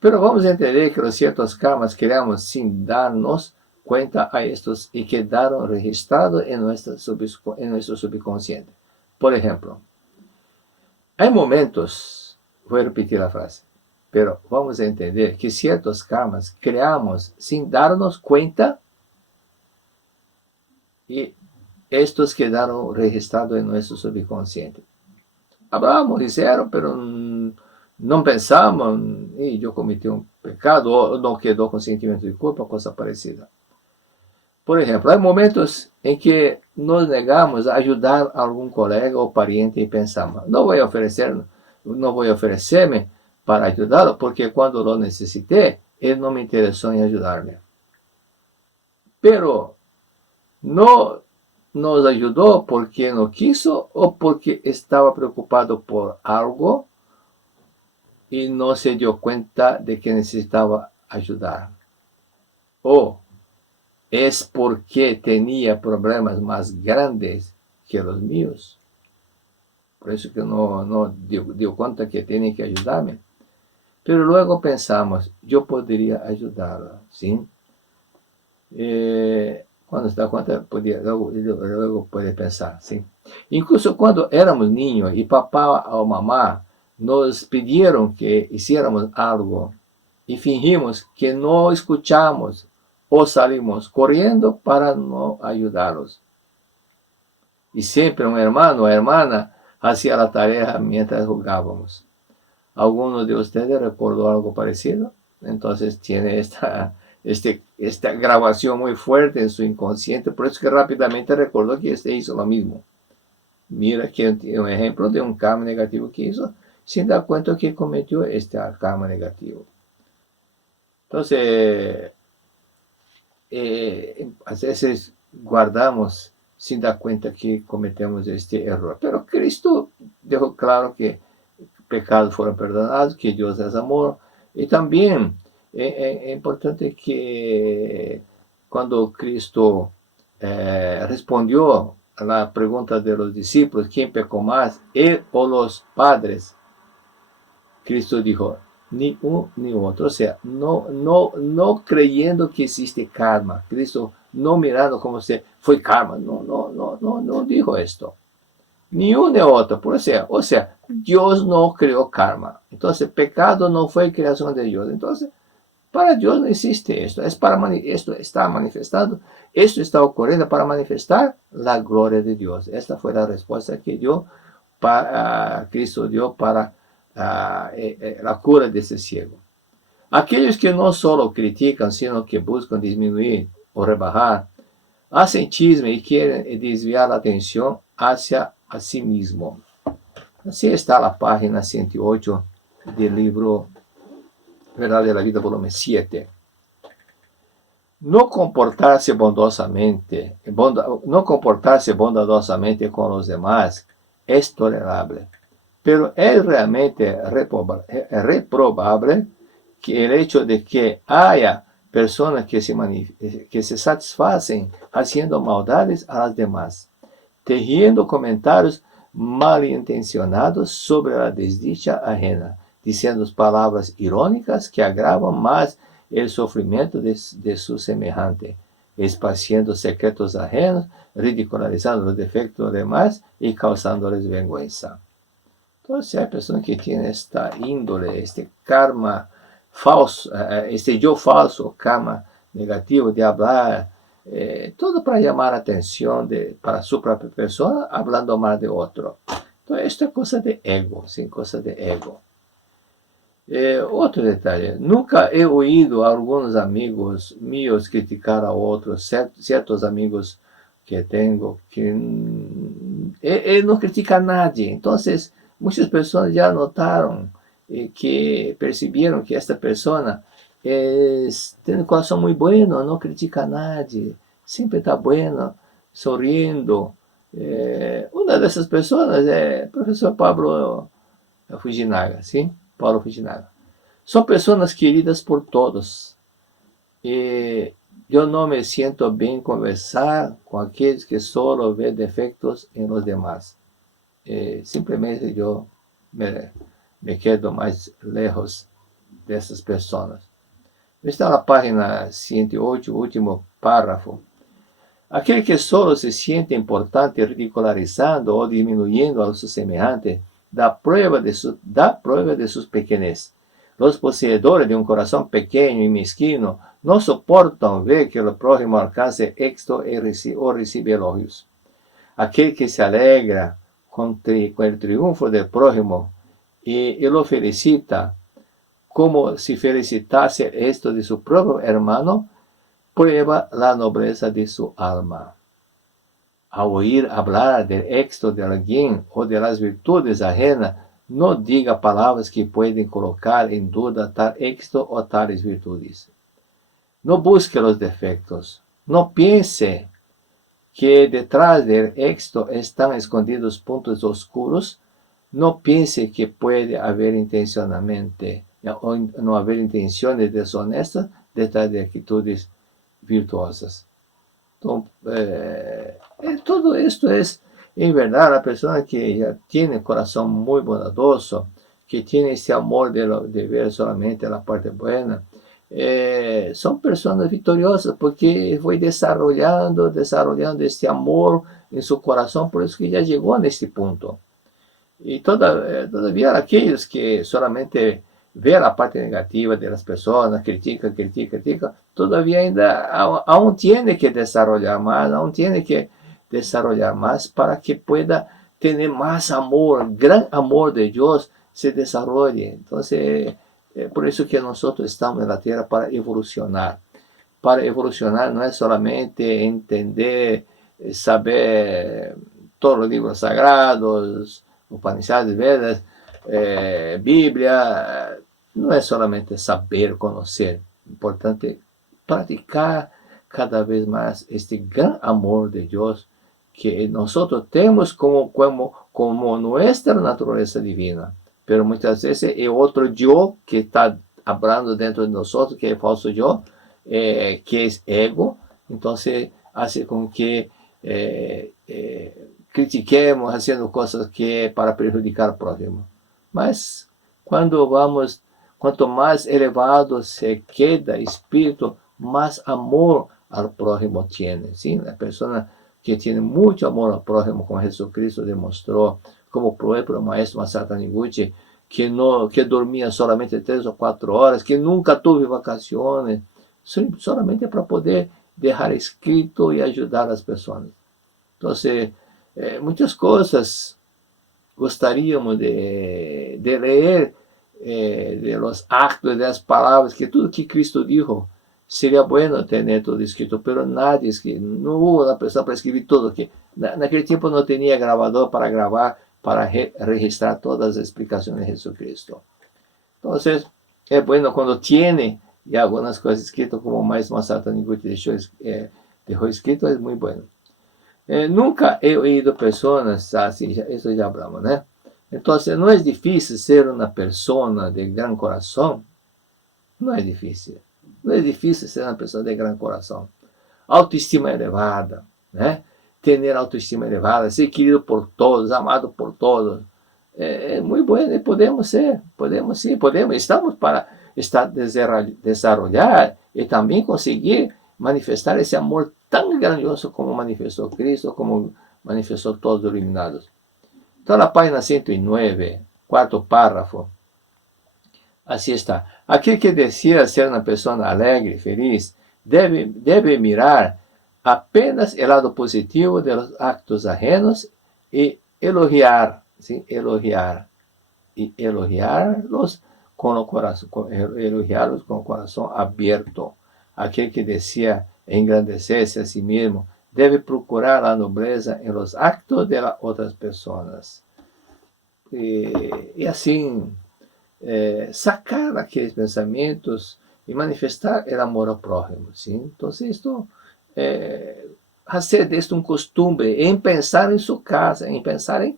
Pero vamos a entender que los ciertos karmas creamos sin darnos cuenta a estos y quedaron registrados en nuestro subconsciente. Por ejemplo, hay momentos, voy a repetir la frase, pero vamos a entender que ciertos karmas creamos sin darnos cuenta y estos quedaron registrados en nuestro subconsciente. Hablamos, hicieron, pero no pensamos, y yo cometí un pecado, o no quedó con sentimiento de culpa, cosa parecida. Por ejemplo, hay momentos en que nos negamos a ayudar a algún colega o pariente y pensamos, no voy a ofrecerme para ayudarlo, porque cuando lo necesité, él no me interesó en ayudarme. Pero no nos ayudó porque no quiso o porque estaba preocupado por algo y no se dio cuenta de que necesitaba ayudar. O es porque tenía problemas más grandes que los míos. Por eso que no dio cuenta que tenía que ayudarme. Pero luego pensamos, yo podría ayudarlo, ¿sí? Cuando se da cuenta, luego puede pensar, ¿sí? Incluso cuando éramos niños y papá o mamá nos pidieron que hiciéramos algo y fingimos que no escuchamos o salimos corriendo para no ayudarlos. Y siempre un hermano o hermana hacía la tarea mientras jugábamos. ¿Alguno de ustedes recordó algo parecido? Entonces tiene esta grabación muy fuerte en su inconsciente, por eso que rápidamente recordó que hizo lo mismo. Mira que un ejemplo de un karma negativo que hizo, sin dar cuenta que cometió este karma negativo. Entonces, a veces guardamos sin dar cuenta que cometemos este error. Pero Cristo dejó claro que pecados fueron perdonados, que Dios es amor. Y también es importante que cuando Cristo respondió la pregunta de los discípulos, ¿quién pecó más, él o los padres? Cristo dijo, ni uno ni otro. O sea, no creyendo que existe karma. Cristo no mirando como si fue karma. No dijo esto. Ni uno ni otro. O sea, Dios no creó karma. Entonces, pecado no fue creación de Dios. Entonces, para Dios no existe esto. Esto está manifestado. Esto está ocurriendo para manifestar la gloria de Dios. Esta fue la respuesta que Cristo dio para la cura de ese ciego. Aquellos que no solo critican, sino que buscan disminuir o rebajar, hacen chisme y quieren desviar la atención hacia a sí mismo. Así está la página 108 del libro Verdad de la Vida, volumen 7. No comportarse bondadosamente con los demás es tolerable, pero es realmente reprobable que el hecho de que haya personas que se satisfacen haciendo maldades a las demás, tejiendo comentarios malintencionados sobre la desdicha ajena, diciendo palabras irónicas que agravan más el sufrimiento de su semejante, esparciendo secretos ajenos, ridicularizando los defectos de los demás y causándoles vergüenza. Entonces hay personas que tienen esta índole, este karma falso, este yo falso, karma negativo de hablar, todo para llamar la atención para su propia persona, hablando mal de otro. Entonces esto es cosa de ego, sin cosa de ego. Otro detalle, nunca he oído a algunos amigos míos criticar a otros, ciertos amigos que tengo, que él no critica a nadie. Entonces, muchas personas ya notaron que percibieron que esta persona tiene un corazón muy bueno, no critica a nadie, siempre está bueno, sonriendo. Una de esas personas es el profesor Pablo Fujinaga, ¿sí? Paulo Fujinaga. Son personas queridas por todos. Yo no me siento bien conversar con aquellos que solo ven defectos en los demás. Simplemente yo me quedo más lejos de esas personas. Está en la página 108, último párrafo. Aquel que solo se siente importante ridicularizando o disminuyendo a su semejante, da prueba de sus pequeñez. Los poseedores de un corazón pequeño y mezquino no soportan ver que el prójimo alcance éxito o recibe elogios. Aquel que se alegra con el triunfo del prójimo y lo felicita como si felicitase esto de su propio hermano, prueba la nobleza de su alma. Al oír hablar del éxito de alguien o de las virtudes ajenas, no diga palabras que pueden colocar en duda tal éxito o tales virtudes. No busque los defectos. No piense que detrás del éxito están escondidos puntos oscuros. No piense que puede haber intencionalmente o no haber intenciones deshonestas detrás de actitudes virtuosas. Entonces, todo esto es, en verdad, la persona que ya tiene el corazón muy bondadoso, que tiene ese amor de ver solamente la parte buena, son personas victoriosas porque fue desarrollando este amor en su corazón, por eso que ya llegó a este punto. Y todavía aquellos que solamente ven la parte negativa de las personas, critica, todavía aún tiene que desarrollar más, para que pueda tener más amor, gran amor de Dios se desarrolle. Entonces, por eso que nosotros estamos en la tierra para evolucionar. Para evolucionar no es solamente entender, saber todos los libros sagrados, Upanishads, Vedas, Biblia. No es solamente saber, conocer. Es importante practicar cada vez más este gran amor de Dios que nosotros tenemos como nuestra naturaleza divina. Pero muchas veces el otro yo que está hablando dentro de nosotros, que es el falso yo, que es ego, entonces hace con que critiquemos haciendo cosas que para perjudicar al prójimo. Mas cuanto más elevado se queda el espíritu, más amor al prójimo tiene, ¿sí? La persona que tiene mucho amor al prójimo, como Jesucristo demostró, como por ejemplo el maestro Masato Taniguchi, que dormía solamente 3 o 4 horas, que nunca tuvo vacaciones, solamente para poder dejar escrito y ayudar a las personas. Entonces, muchas cosas gostaríamos de leer, de los actos, de las palabras, que todo que Cristo dijo, sería bueno tener todo escrito, pero nadie, no hubo una persona para escribir todo, que en aquel tiempo no tenía grabador para grabar, para registrar todas las explicaciones de Jesucristo. Entonces, es bueno cuando tiene ya algunas cosas escritas, como Maestro Masato Taniguchi dejó escrito, es muy bueno. Nunca he oído personas así, eso ya hablamos, ¿no? Entonces, no es difícil ser una persona de gran corazón. No es difícil. No es difícil ser una persona de gran corazón. Autoestima elevada, ¿eh? Tener autoestima elevada, ser querido por todos, amado por todos. Es muy bueno, podemos ser, podemos. Estamos para desarrollar y también conseguir manifestar ese amor tan grandioso como manifestó Cristo, como manifestó todos los iluminados. Entonces, la página 109, cuarto párrafo, así está. Aquel que desea ser una persona alegre, feliz, debe mirar apenas el lado positivo de los actos ajenos y elogiar, ¿sí? Elogiarlos con el corazón abierto. Aquel que desea engrandecerse a sí mismo debe procurar la nobleza en los actos de las otras personas. Y así sacar aquellos pensamientos y manifestar el amor al prójimo, ¿sí? Entonces esto, hacer de esto un costumbre, en pensar en su casa, en pensar en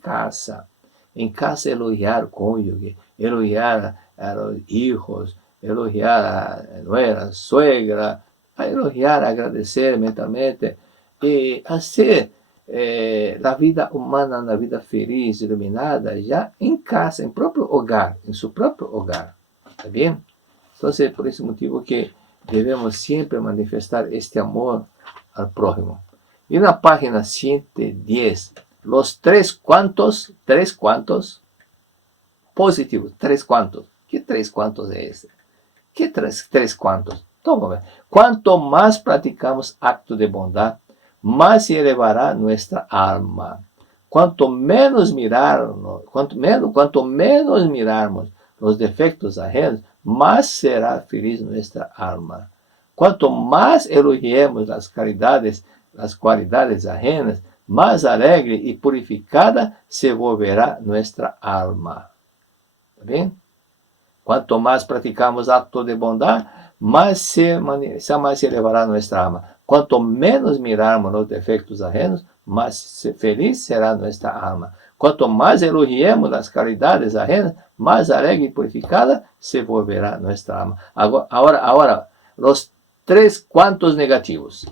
casa elogiar al cónyuge, elogiar a los hijos, elogiar a nuera, suegra, a elogiar, agradecer mentalmente, y hacer la vida humana una vida feliz, iluminada, ya en casa, en propio hogar, en su propio hogar. ¿Está bien? Entonces, por ese motivo que debemos siempre manifestar este amor al prójimo. Y en la página 110, los tres cuantos positivos, tres cuantos. ¿Qué tres cuantos es? ¿Qué tres cuantos? Toma, ver. Cuanto más practicamos actos de bondad, más se elevará nuestra alma. Cuanto menos mirarnos los defectos ajenos, más será feliz nuestra alma. Cuanto más elogiemos las cualidades ajenas, más alegre y purificada se volverá nuestra alma. ¿Está bien? Cuanto más practicamos actos de bondad, más se elevará nuestra alma. Cuanto menos mirarmos los defectos ajenos, más feliz será nuestra alma. Cuanto más elogiemos las cualidades ajenas, más alegre y purificada se volverá nuestra alma. Ahora, los tres cuantos negativos.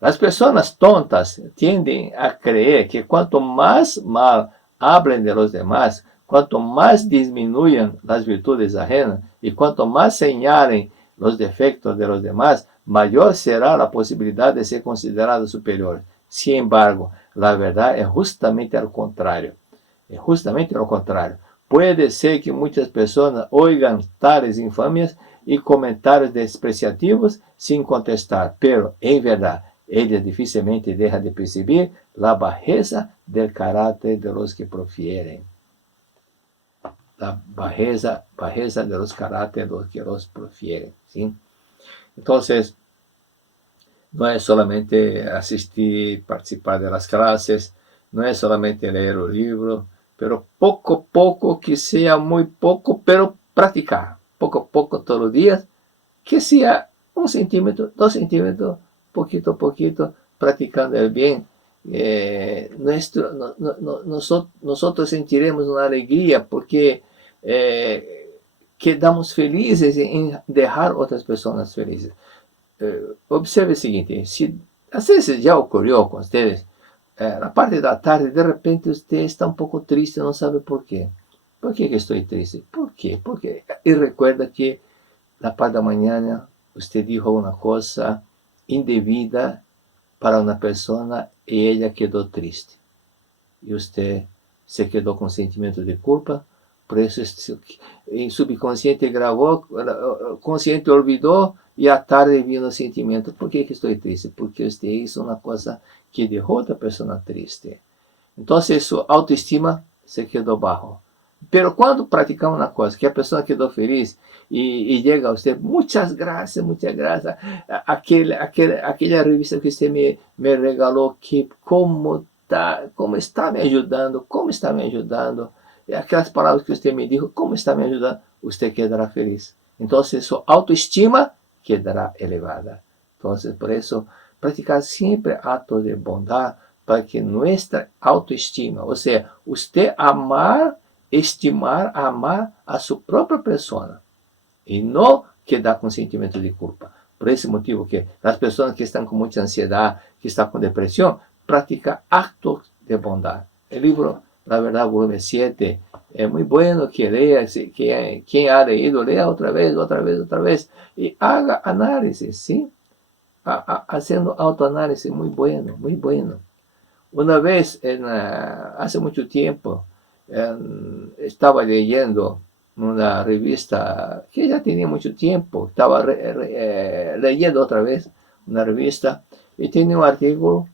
Las personas tontas tienden a creer que cuanto más mal hablen de los demás, cuanto más disminuyan las virtudes ajenas y cuanto más señalen los defectos de los demás, mayor será la posibilidad de ser considerados superiores. Sin embargo, la verdad es justamente al contrario. Es justamente lo contrario. Puede ser que muchas personas oigan tales infamias y comentarios despreciativos sin contestar, pero en verdad, ellas dificilmente dejan de percibir la bajeza del carácter de los que profieren. La bajeza de los caracteres de los que los profieren, ¿sí? Entonces, no es solamente asistir, participar de las clases, no es solamente leer un libro, pero poco a poco, que sea muy poco, pero practicar, poco a poco, todos los días, que sea 1 centímetro, 2 centímetros, poquito a poquito, practicando el bien. Nosotros sentiremos una alegría porque quedamos felices en dejar otras personas felices. Observe o seguinte, se Às vezes já ocorreu com vocês, na parte da tarde, de repente você está um pouco triste, não sabe por quê. ¿Por qué que estou triste? ¿Por quê? Porque e recuerda que na parte da manhã você dijo uma coisa indevida para uma pessoa e ela quedou triste. E você se quedou com sentimento de culpa, por isso em subconsciente gravou, consciente olvidou e à tarde vino o sentimento. Por que que estou triste? Porque você hizo uma coisa que deixou outra pessoa triste. Então, sua autoestima se quedou baixo. Pero quando praticamos uma coisa que a pessoa quedou feliz e chega a você, muitas graças, aquela revista que você me regalou, que como está me ajudando, e aquelas palavras que você me disse, como está me ajudando, você quedará feliz. Então, sua autoestima quedará elevada. Então, por isso, praticar sempre atos de bondade para que nossa autoestima, ou seja, você estimar, amar a sua própria pessoa e não quedar com sentimento de culpa. Por esse motivo que as pessoas que estão com muita ansiedade, que estão com depressão, praticam atos de bondade. O livro, na verdade, volume 7, é muito bueno que leia, quem ha leído, leia outra vez, e haga análise, sim? Fazendo autoanálise, muito bueno, muito bueno. Uma vez, hace muito tempo, estava leyendo una revista que ya tenía mucho tiempo, estaba leyendo otra vez una revista y tenía un artículo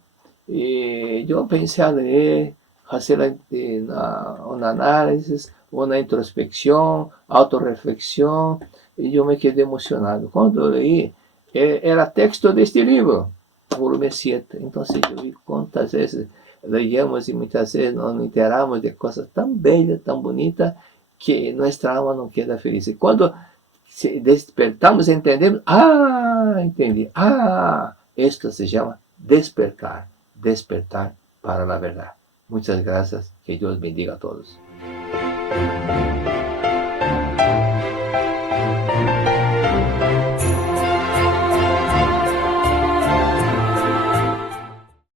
y yo pensé a leer, hacer un análisis, una introspección, autorreflexión y yo me quedé emocionado. Cuando leí, era texto de este libro, volume 7. Entonces yo vi cuántas veces leíamos y muchas veces nos enteramos de cosas tan bellas, tan bonitas, que nossa alma não queda feliz. E quando despertamos, entendemos, entendi, esto se chama despertar, despertar para a verdade. Muitas graças, que Deus bendiga a todos.